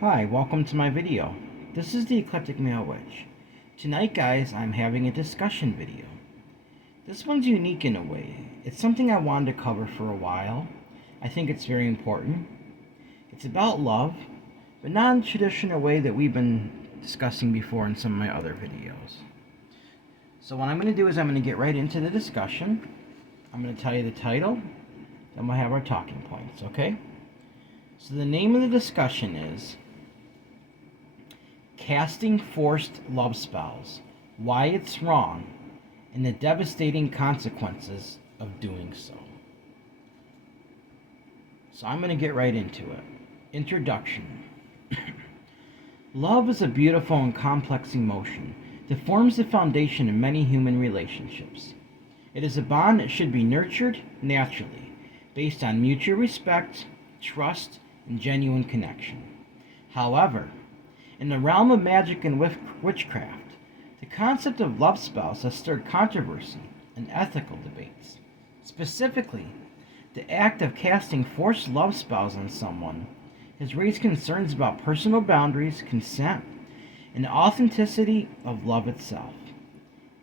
Hi, welcome to my video. This is the Eclectic Male Witch. Tonight, guys, I'm having a discussion video. This one's unique in a way. It's something I wanted to cover for a while. I think it's very important. It's about love, but not in the traditional way that we've been discussing before in some of my other videos. So what I'm going to do is I'm going to get right into the discussion. I'm going to tell you the title, then we'll have our talking points, okay? So the name of the discussion is Casting Forced Love Spells, Why It's Wrong, and the Devastating Consequences of Doing So. So I'm going to get right into it. Introduction. Love is a beautiful and complex emotion that forms the foundation of many human relationships. It is a bond that should be nurtured naturally, based on mutual respect, trust, and genuine connection. However, in the realm of magic and witchcraft, the concept of love spells has stirred controversy and ethical debates. Specifically, the act of casting forced love spells on someone has raised concerns about personal boundaries, consent, and the authenticity of love itself.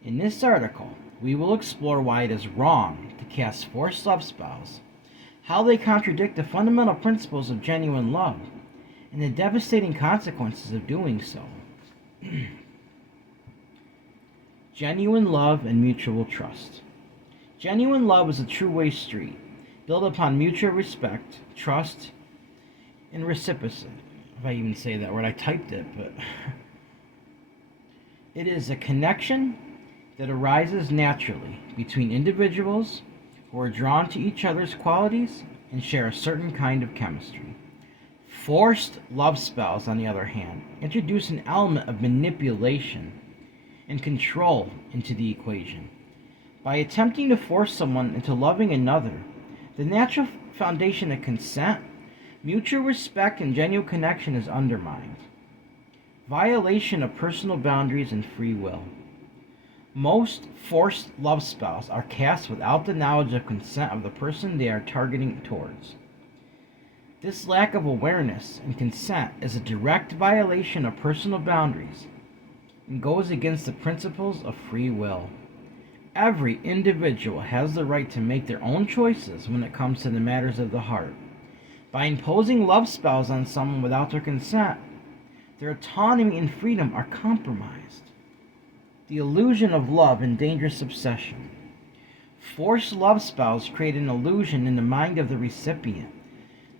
In this article, we will explore why it is wrong to cast forced love spells, how they contradict the fundamental principles of genuine love, and the devastating consequences of doing so. Genuine love and mutual trust. Genuine love is a two-way street, built upon mutual respect, trust, and reciprocity. If I even say that word, I typed it, but it is a connection that arises naturally between individuals who are drawn to each other's qualities and share a certain kind of chemistry. Forced love spells, on the other hand, introduce an element of manipulation and control into the equation. By attempting to force someone into loving another, the natural foundation of consent, mutual respect, and genuine connection is undermined. Violation of personal boundaries and free will. Most forced love spells are cast without the knowledge of consent of the person they are targeting towards. This lack of awareness and consent is a direct violation of personal boundaries and goes against the principles of free will. Every individual has the right to make their own choices when it comes to the matters of the heart. By imposing love spells on someone without their consent, their autonomy and freedom are compromised. The illusion of love and dangerous obsession. Forced love spells create an illusion in the mind of the recipient.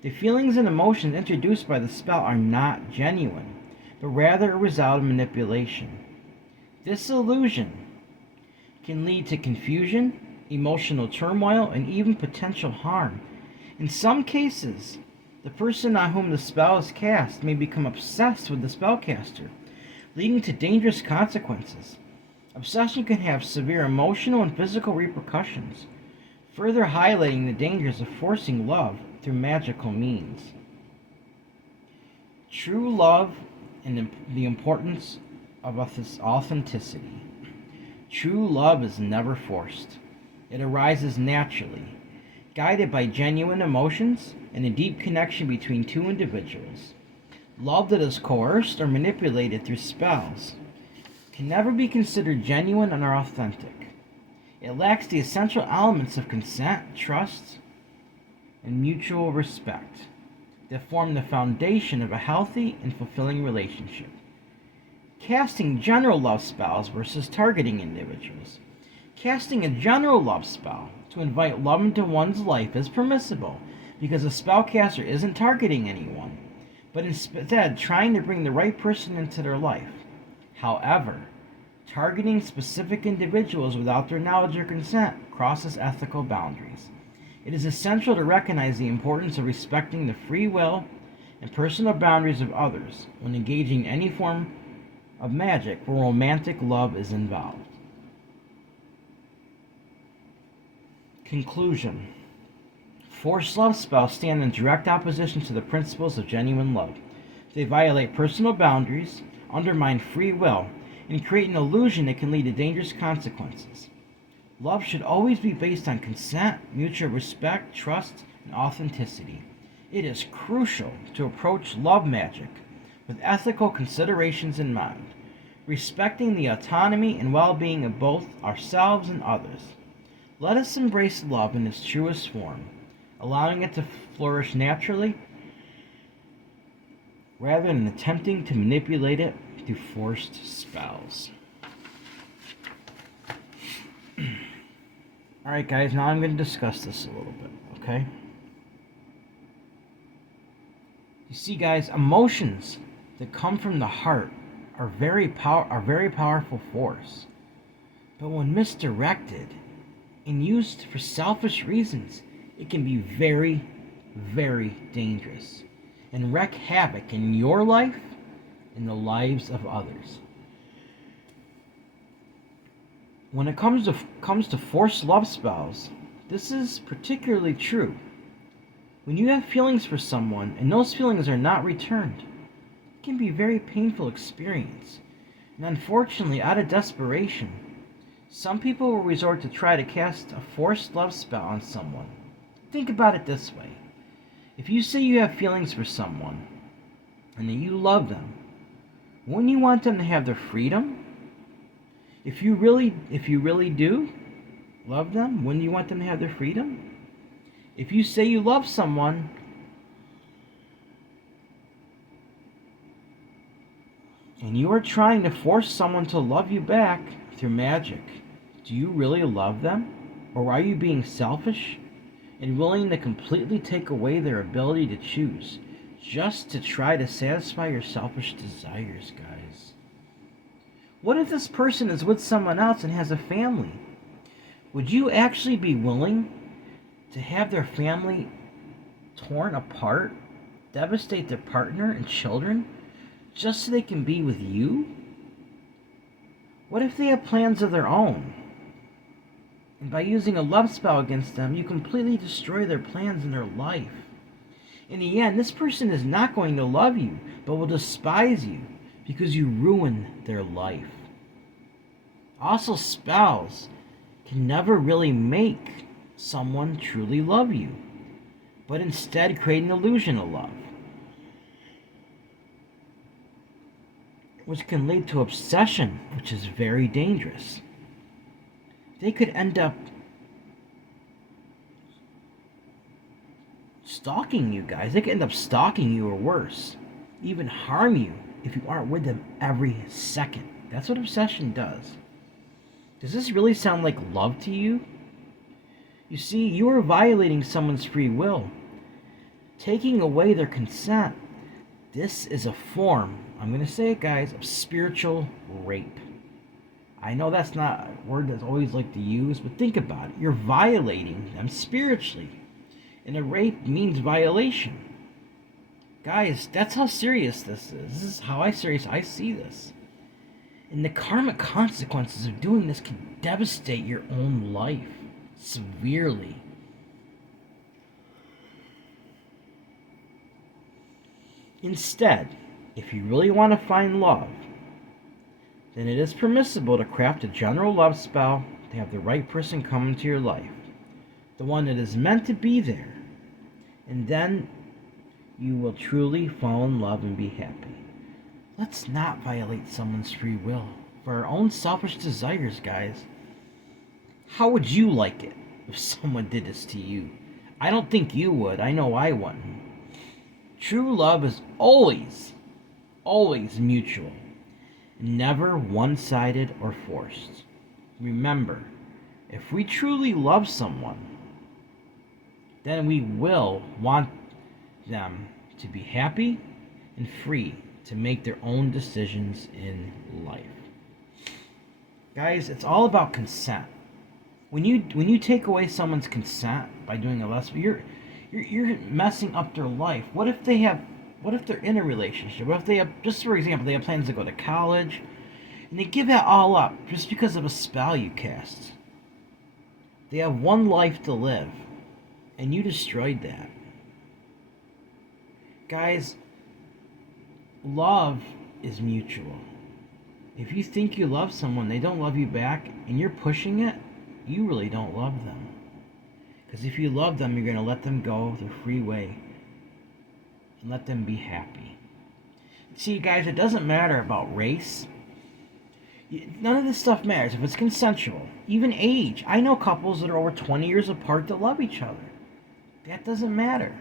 The feelings and emotions introduced by the spell are not genuine, but rather a result of manipulation. This illusion can lead to confusion, emotional turmoil, and even potential harm. In some cases, the person on whom the spell is cast may become obsessed with the spellcaster, leading to dangerous consequences. Obsession can have severe emotional and physical repercussions, further highlighting the dangers of forcing love through magical means. True love and the importance of authenticity. True love is never forced. It arises naturally, guided by genuine emotions and a deep connection between two individuals. Love that is coerced or manipulated through spells can never be considered genuine or authentic. It lacks the essential elements of consent, trust, and mutual respect that form the foundation of a healthy and fulfilling relationship. Casting general love spells versus targeting individuals. Casting a general love spell to invite love into one's life is permissible because a spellcaster isn't targeting anyone, but instead trying to bring the right person into their life. However, targeting specific individuals without their knowledge or consent crosses ethical boundaries. It is essential to recognize the importance of respecting the free will and personal boundaries of others when engaging in any form of magic where romantic love is involved. Conclusion. Forced love spells stand in direct opposition to the principles of genuine love. They violate personal boundaries, undermine free will, and create an illusion that can lead to dangerous consequences. Love should always be based on consent, mutual respect, trust, and authenticity. It is crucial to approach love magic with ethical considerations in mind, respecting the autonomy and well-being of both ourselves and others. Let us embrace love in its truest form, allowing it to flourish naturally rather than attempting to manipulate it through forced spells. Alright, guys, now I'm going to discuss this a little bit, okay? You see, guys, emotions that come from the heart are very powerful force. But when misdirected and used for selfish reasons, it can be very, very dangerous and wreak havoc in your life and the lives of others. When it comes to forced love spells, this is particularly true. When you have feelings for someone and those feelings are not returned, it can be a very painful experience. And unfortunately, out of desperation, some people will resort to try to cast a forced love spell on someone. Think about it this way. If you say you have feelings for someone and that you love them, wouldn't you want them to have their freedom? If you really do love them, wouldn't you want them to have their freedom? If you say you love someone and you are trying to force someone to love you back through magic, do you really love them? Or are you being selfish and willing to completely take away their ability to choose just to try to satisfy your selfish desires, guys? What if this person is with someone else and has a family? Would you actually be willing to have their family torn apart, devastate their partner and children, just so they can be with you? What if they have plans of their own? And by using a love spell against them, you completely destroy their plans and their life. In the end, this person is not going to love you, but will despise you because you ruin their life. Also, spells can never really make someone truly love you, but instead create an illusion of love, which can lead to obsession, which is very dangerous. They could end up stalking you, guys. They could end up stalking you, or worse, even harm you if you aren't with them every second. That's what obsession does. Does this really sound like love to you? You see, you are violating someone's free will, taking away their consent. This is a form, I'm going to say it, guys, of spiritual rape. I know that's not a word that's always like to use, but think about it. You're violating them spiritually. And a rape means violation. Guys, that's how serious this is. This is how serious I see this. And the karmic consequences of doing this can devastate your own life severely. Instead, if you really want to find love, then it is permissible to craft a general love spell to have the right person come into your life, the one that is meant to be there, and then you will truly fall in love and be happy. Let's not violate someone's free will for our own selfish desires, guys. How would you like it if someone did this to you? I don't think you would. I know I wouldn't. True love is always mutual, never one-sided or forced. Remember, if we truly love someone, then we will want them to be happy and free to make their own decisions in life. Guys, it's all about consent. When you take away someone's consent by doing a less, you're messing up their life. What if they're in a relationship? What if they have, just for example, they have plans to go to college, and they give that all up just because of a spell you cast? They have one life to live, and you destroyed that. Guys, love is mutual. If you think you love someone, they don't love you back, and you're pushing it, you really don't love them. Because if you love them, you're going to let them go their free way and let them be happy. See, guys, it doesn't matter about race. None of this stuff matters if it's consensual. Even age. I know couples that are over 20 years apart that love each other. That doesn't matter.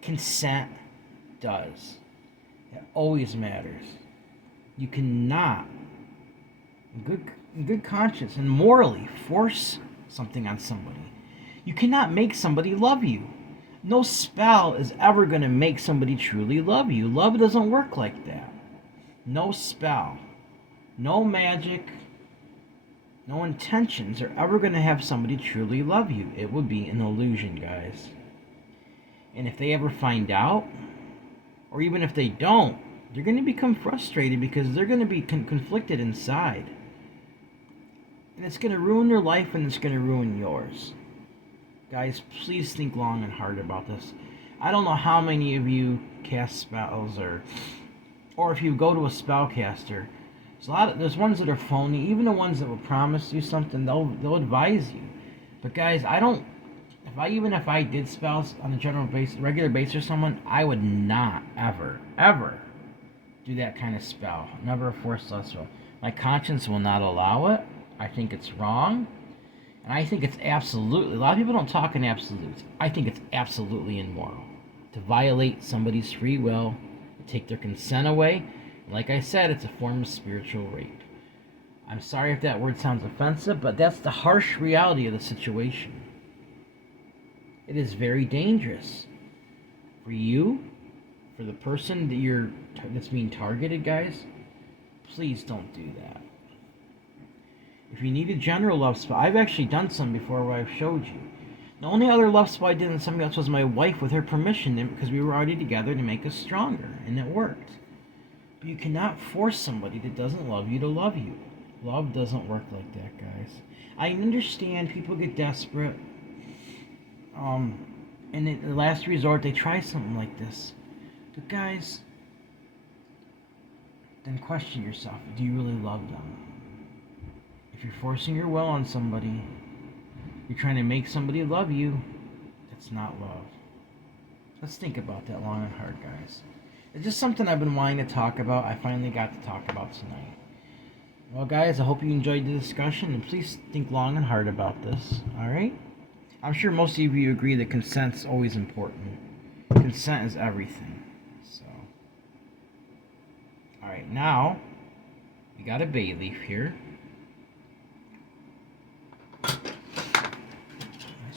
Consent does. It always matters. You cannot, in good conscience and morally, force something on somebody. You cannot make somebody love you. No spell is ever going to make somebody truly love you. Love doesn't work like that. No spell, no magic, no intentions are ever going to have somebody truly love you. It would be an illusion, guys. And if they ever find out, or even if they don't, they're going to become frustrated because they're going to be conflicted inside. And it's going to ruin their life and it's going to ruin yours. Guys, please think long and hard about this. I don't know how many of you cast spells or if you go to a spellcaster. There's ones that are phony. Even the ones that will promise you something, they'll advise you. But guys, if I did spells on a regular basis or someone, I would not ever do that kind of spell. Never force that spell. My conscience will not allow it. I think it's wrong. And I think it's absolutely, a lot of people don't talk in absolutes. I think it's absolutely immoral to violate somebody's free will, to take their consent away. Like I said, it's a form of spiritual rape. I'm sorry if that word sounds offensive, but that's the harsh reality of the situation. It is very dangerous for you, for the person that's being targeted, guys. Please don't do that. If you need a general love spell, I've actually done some before where I've showed you. The only other love spell I did on somebody else was my wife with her permission, because we were already together to make us stronger, and it worked. But you cannot force somebody that doesn't love you to love you. Love doesn't work like that, guys. I understand people get desperate, and in the last resort they try something like this. But guys, then question yourself, do you really love them? If you're forcing your will on somebody, you're trying to make somebody love you, that's not love. Let's think about that long and hard, guys. It's just something I've been wanting to talk about. I finally got to talk about tonight. Well, guys, I hope you enjoyed the discussion, and please think long and hard about this, alright? I'm sure most of you agree that consent's always important. Consent is everything. So, alright, now, we got a bay leaf here.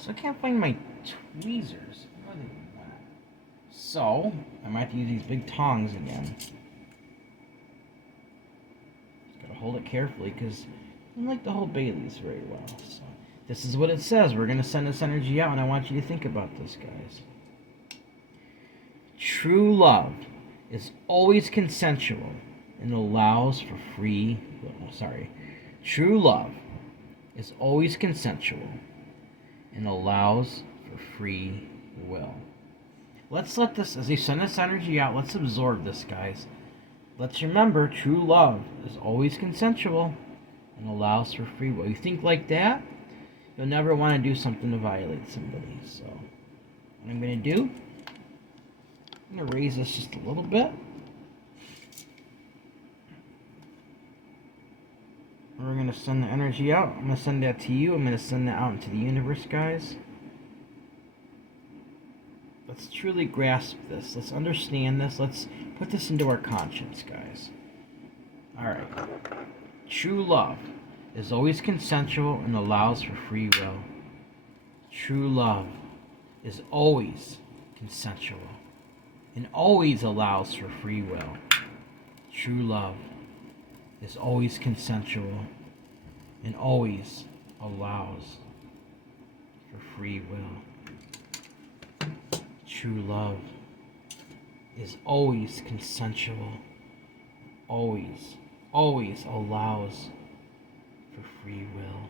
I can't find my tweezers. So, I might have to use these big tongs again. Just gotta hold it carefully because I don't like to hold bay leaves very well. So, this is what it says. We're gonna send this energy out, and I want you to think about this, guys. True love is always consensual and allows for free will. True love is always consensual and allows for free will. Let's let this, as they send this energy out, let's absorb this, guys. Let's remember, true love is always consensual and allows for free will. You think like that, you'll never want to do something to violate somebody. So, what I'm going to do, I'm going to raise this just a little bit. We're going to send the energy out. I'm going to send that to you. I'm going to send that out into the universe, guys. Let's truly grasp this. Let's understand this. Let's put this into our conscience, guys. Alright. True love is always consensual and allows for free will. True love is always consensual and always allows for free will. True love is always consensual and always allows for free will. True love is always consensual, always allows for free will.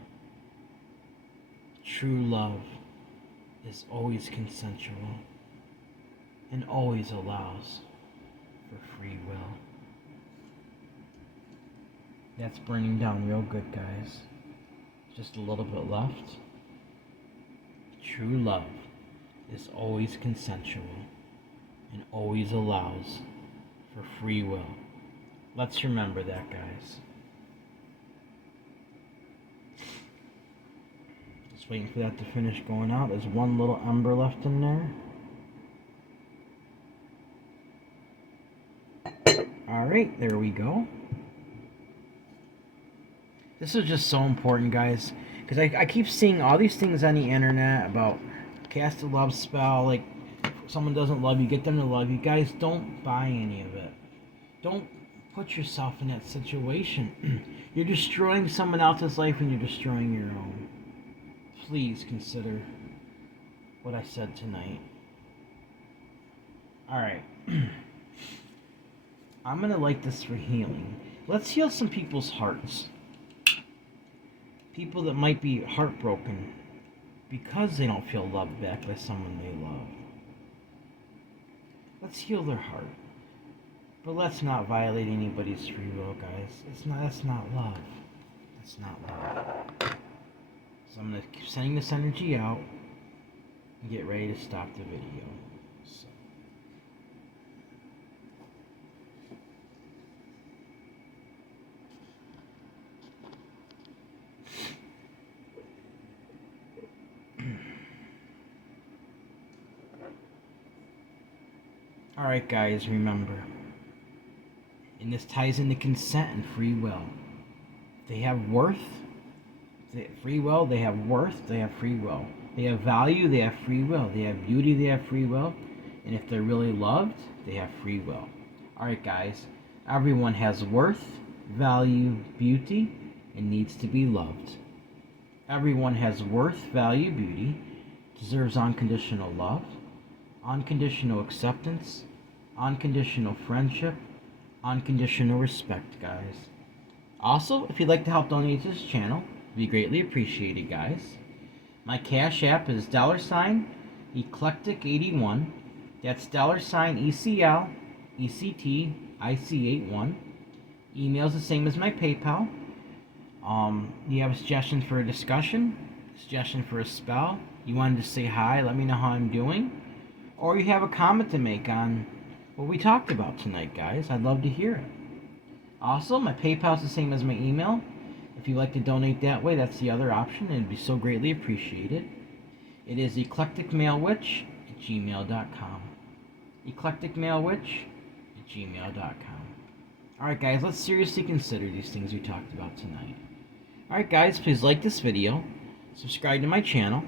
True love is always consensual and always allows for free will. That's burning down real good, guys. Just a little bit left. True love is always consensual and always allows for free will. Let's remember that, guys. Just waiting for that to finish going out. There's one little ember left in there. Alright, there we go. This is just so important, guys, because I keep seeing all these things on the internet about cast a love spell, like someone doesn't love you, get them to love you. Guys, don't buy any of it. Don't put yourself in that situation. You're destroying someone else's life and you're destroying your own. Please consider what I said tonight. Alright. I'm going to light this for healing. Let's heal some people's hearts. People that might be heartbroken because they don't feel loved back by someone they love. Let's heal their heart. But let's not violate anybody's free will, guys. That's not love. That's not love. So I'm going to keep sending this energy out and get ready to stop the video. So. Alright guys, remember, and this ties into consent and free will. They have worth, free will, they have worth, they have free will. They have value, they have free will. They have beauty, they have free will. And if they're really loved, they have free will. Alright guys, everyone has worth, value, beauty, and needs to be loved. Everyone has worth, value, beauty, deserves unconditional love, unconditional acceptance, unconditional friendship, unconditional respect, guys. Also, if you'd like to help donate to this channel, it'd be greatly appreciated, guys. My Cash App is $Eclectic81. That's $ECL ECTIC81. Email's the same as my PayPal. You have a suggestion for a discussion, suggestion for a spell, you wanted to say hi, let me know how I'm doing, or you have a comment to make on what we talked about tonight, guys. I'd love to hear it. Also, my PayPal's the same as my email. If you'd like to donate that way, that's the other option, and it'd be so greatly appreciated. It is eclecticmalewitch@gmail.com. eclecticmalewitch@gmail.com. Alright guys, let's seriously consider these things we talked about tonight. Alright guys, please like this video, subscribe to my channel,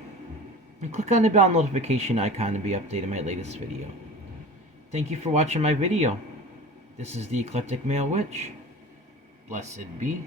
and click on the bell notification icon to be updated on my latest video. Thank you for watching my video. This is the Eclectic Male Witch. Blessed be.